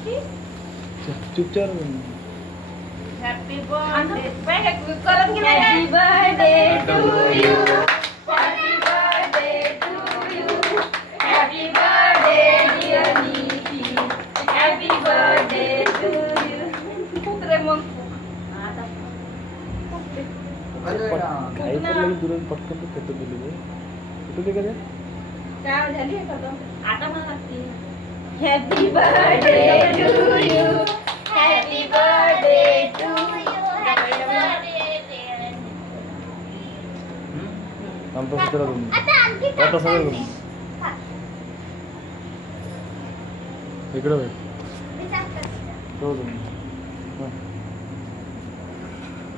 चुपचाप happy birthday करत की नाही happy birthday to you happy birthday to you happy birthday dear Niti happy birthday to you कुत्रे मग काही पण लगेच दुरून पटकन तो फोटो दिली फोटो दे का काय झाली आता मला लागते happy birthday to you happy birthday to you आमचा सुद्धा तुम्ही आता सगळं तुम्ही इकडे होय हो तुम्ही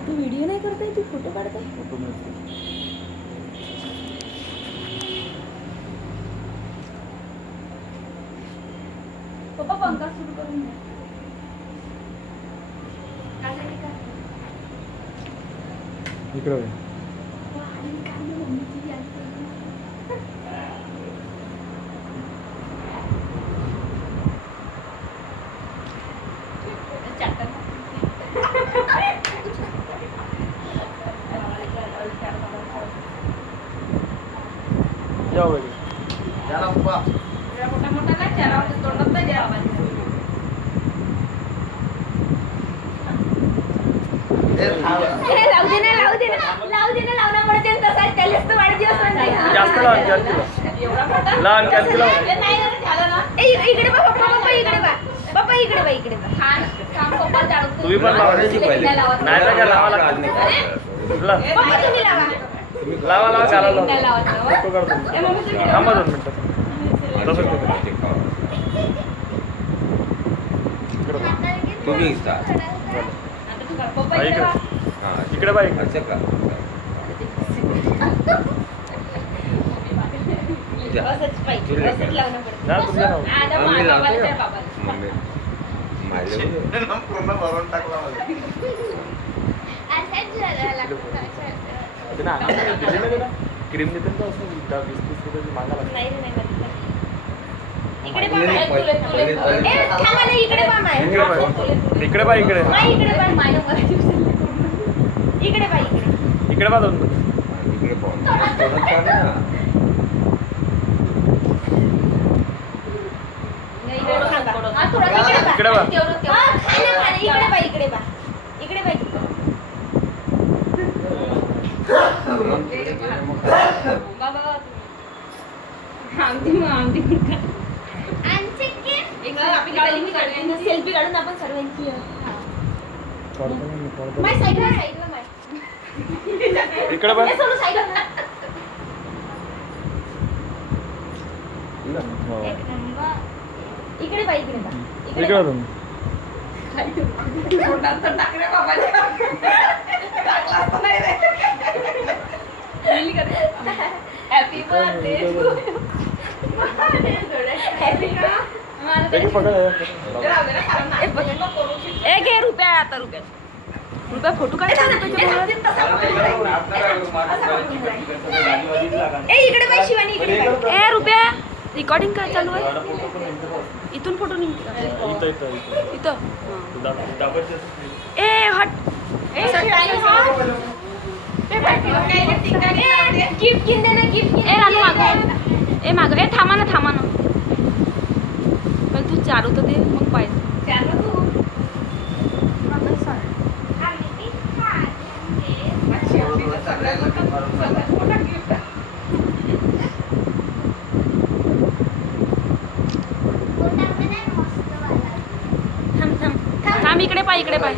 तू व्हिडिओ नाही करताय तू फोटो काढताय फोटो मिळतो पप्पा पंखा सुरू करून द्या इकडे होय जाऊ वगैरे त्याला उभा मोठा मोठा नाही चारा तोंडात नाही द्यावा लावू दे ना लावण्यामुळे ते तसा त्यालाच तर वाढदिवस म्हणते जास्त लहान एवढा मोठा लहान कॅल्सी लाव नाही झालं ना इकडे बा पप्पा इकडे बा पप्पा इकडे बा छान पप्पा जाडू तुम्ही पण लावा नाही तर काय लावा लागत पप्पा तुम्ही लावा लावा घाला लावा नाही लावायचं फोटो काढतो थांबा 2 मिनिटं तसंच करतो तुम्ही इच्छा पप्पा हा, इकडे इकडे बाई इकडे असं का असंच पाहिजे असंच लावणं पडतं ना तुमच्या नाव आता आम्ही बाबाला लावतो. त्या बाबाला मम्मी माझ्या पूर्ण भरून टाकला मला ते ना क्रीम देते ना असं 20-30 रुपये मागा लागतं नाही रे नाही बघितलं. इकडे पहिले- बा पहिले- पहिले- ए थांबा ना इकडे बा माय इकडे बाई इकडे बाई इकडे माय इकडे बा माय इकडे बा इकडे इकडे बा 2 मिनिटं इकडे पाहून तोंडात काढ ना. इकडे थांबा. हा, थोडं इकडे बा. इकडे बा. तेवढं हा, खाली इकडे बा इकडे बा इकडे बा सेल्फी काढून आपण सर्वांची माय साईडला माय इकडे बा हे सोडून साईडला ना. इकडे बा इकडे बा इकडे बा तुम्ही हॅपी बर्थडे एक पकड एक हे रुपया आता रुपया फोटो काढायचा ए इकडे बाई शिवानी इकडे बाई. ए रुपया रेकॉर्डिंग काय चालू आहे इथून फोटो निघते इथं ए हट गिफ्ट किन दे ना गिफ्ट ए माग ए थांबा ना पण तू चालू तर दे मग पाहिजे थांब इकडे पाय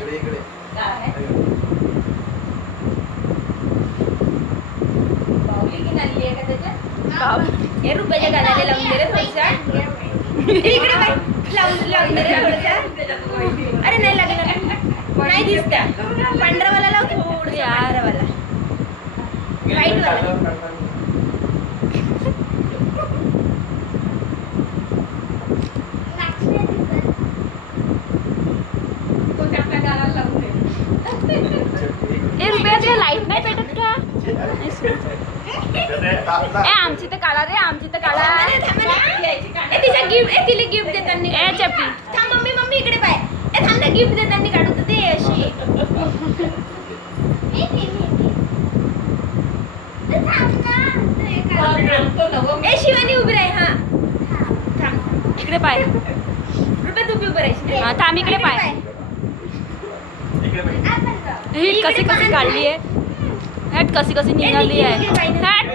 हे रुपयाच्या गाण्याला लावून दे रे थोडसा इकडे बाई लावून दे रे थोडसा अरे नाही लागलं नाही दिसता पांढरावाला लाव थोडं यारवाला व्हाईट वाला ए रुपया ते लाईट नाही पेटत का ए आमची तर काढा रे ए तिच्या गिफ्ट तिला गिफ्ट देताना ए चप्पी थांब मम्मी गिफ्ट देताना काढू तर ते अशी ए शिवानी उभी राही हा थांब इकडे पाय रुपये तू बी उभी राहायची हा, थांब इकडे पाय ही कशी कशी काढली आहे हॅट कशी कशी निघाली आहे हॅट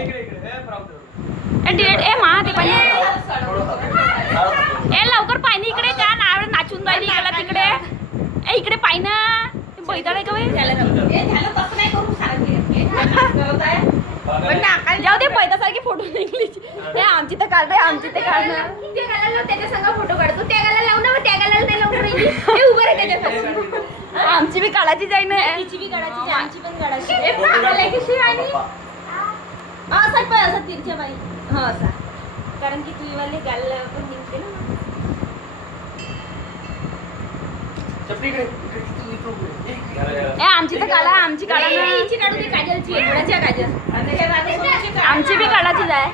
ए डिलेट ए मा ते पाणी ए लवकर पाणी इकडे का नाचून राहिली इकडे तिकडे ए इकडे पाय ना बैठा नाही का बाई झालं तसं नाही करू सारखं पण नाकाल जाऊ दे पैदासारखी फोटो निघली हे आमची तर काढ रे आमची ते काढ ना त्या गालाला त्याच्या संग फोटो काढतो त्या गाला लावू ना त्या गालाला नाही लावून राहिली हे उभं राहते त्याच्यापासून आमची बी काढायची जाई ना तिची बी काढायची आमची पण काढायची ए पागल आहे की शिवानी असाच पाय असा तिरच्या बाई हा असा कारण की तुझी वाले गाल पण निघते ना ए आमची तर काढा आमची काढा ना हिची काढू दे काजलची डोळ्याच्या काजल आमची बी काढायची जाय